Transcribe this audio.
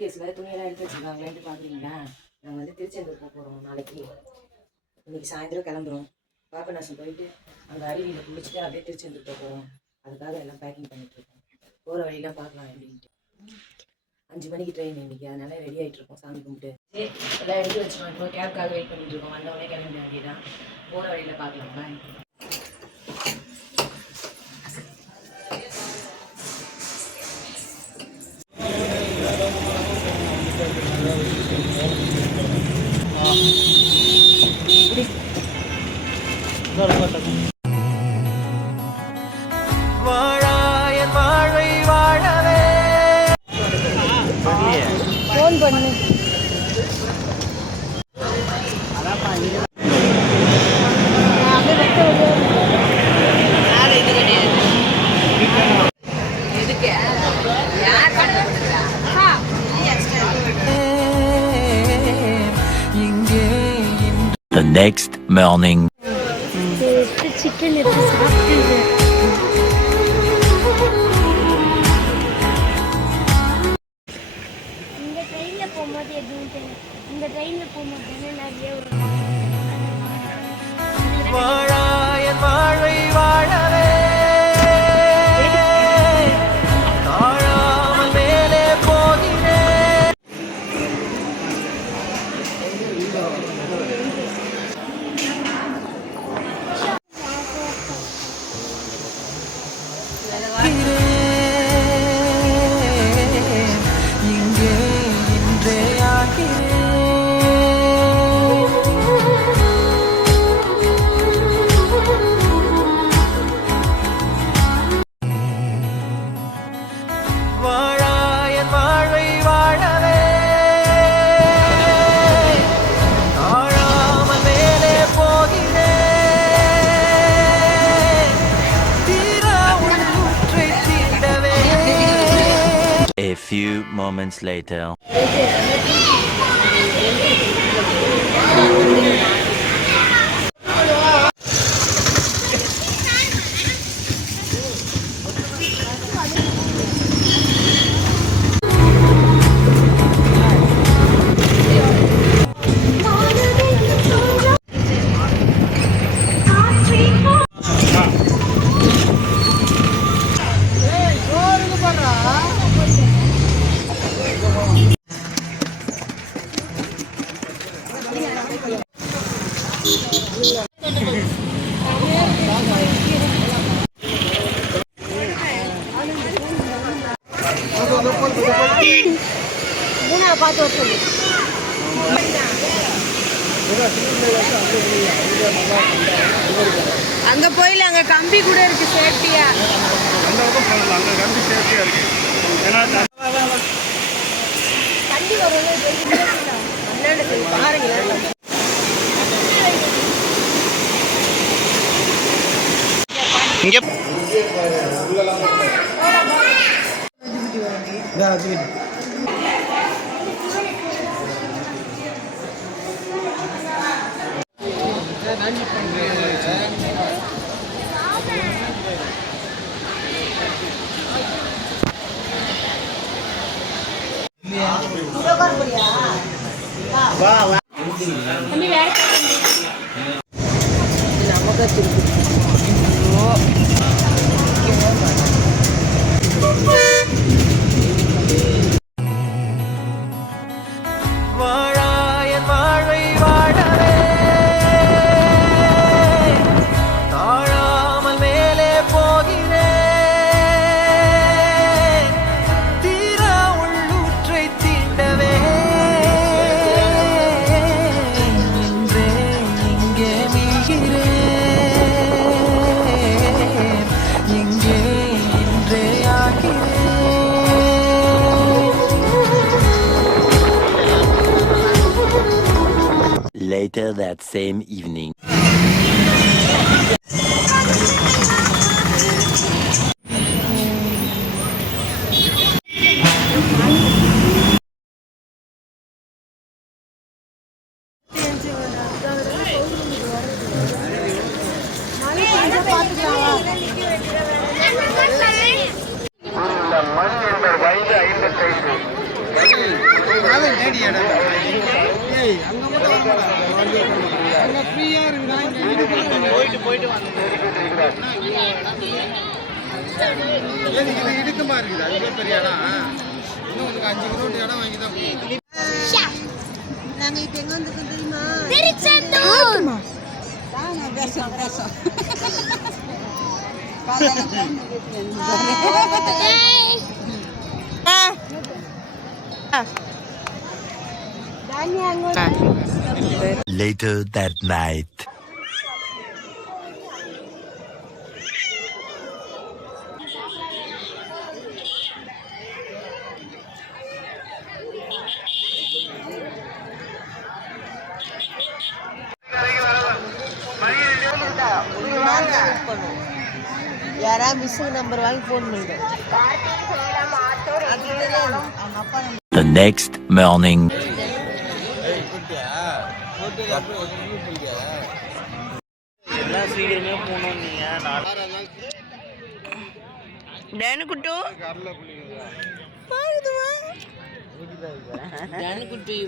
சூட்கேஸில் துணியெல்லாம் எடுத்து வச்சுருக்காங்களேன்ட்டு பார்க்குறீங்களா? நாங்கள் வந்து திருச்செந்தூர் போக போகிறோம் நாளைக்கு. இன்றைக்கி சாயந்தரம் கிளம்புறோம். பாபநாசம் போயிட்டு அங்கே அருவியில் குளிச்சுட்டு அப்படியே திருச்செந்தூர் போக போகிறோம். அதுக்காக எல்லாம் பேக்கிங் பண்ணிகிட்ருக்கோம். போகிற வழியெல்லாம் பார்க்கலாம் அப்படின்ட்டு. 5 மணிக்கு ட்ரெயின் இன்றைக்கி, அதனால ரெடி ஆகிட்ருக்கோம் சாமி கும்பிட்டு. எல்லாம் எடுத்து வச்சுருக்கோம். இப்போ கேப்காக வெயிட் பண்ணிகிட்ருக்கோம். வந்தவொடனே கிளம்ப வேண்டியதான். போகிற வழியில் பார்க்கலாம். பாய். வாழாயன் வாழ்வை வாழவே ஃபோன் பண்ணு. The next morning. சிக்கன் எடுத்து சாப்பிட்டு இந்த ட்ரெயினில் போகும்போது எதுவும் தெரியும். இந்த ட்ரெயினில் போகும்போது நிறைய வாழாயன் வாழ்வை வாழவே தாழாமல் மேலே போகிறேன். இங்கே இன்றே ஆகிறேன். வாழாயன் வாழ்வை வாழவே தாழாமல் மேலே போகிறேன். தீரா உள்ளூற்றை தீண்டவே. A few moments later. பார்த்து வர சொல்லு. அங்க போயில அங்க கம்பி கூட இருக்கு சேஃப்டியா. அங்க கம்பி சேஃப்டியா இருக்கு. தண்ணி வரவே பாருங்களேன். இங்க வாழாயன் வாழ்வை வாழவே தாழாமல் மேலே போகிறேன். தீரா உள்ளூற்றை தீண்டவே இன்றே இங்கே மீகிறேன். இங்கே இன்றே ஆகிறேன். Later that same evening. மண் என்ற வயது 55. தேடி இடம் ஏய் அங்க மட்டும் வர மாட்டாங்க அங்க ஃப்ரீயா இருக்குடா இங்க போயிட்டு வந்து இது இடுக்கமா இருக்குது அது பெரிய இடம் இன்னும் உனக்கு 5 கிலோமீட்டர் இடம் வாங்கி தான் நாங்க இப்ப எங்க வந்திருக்கோம் தெரியுமா? திருச்செந்தூர். வாங்க பேசலாம் Later that night. யாரா மிஸ் நம்பர் வாங்கி போன் பண்ணுங்க. The next morning. குட்டி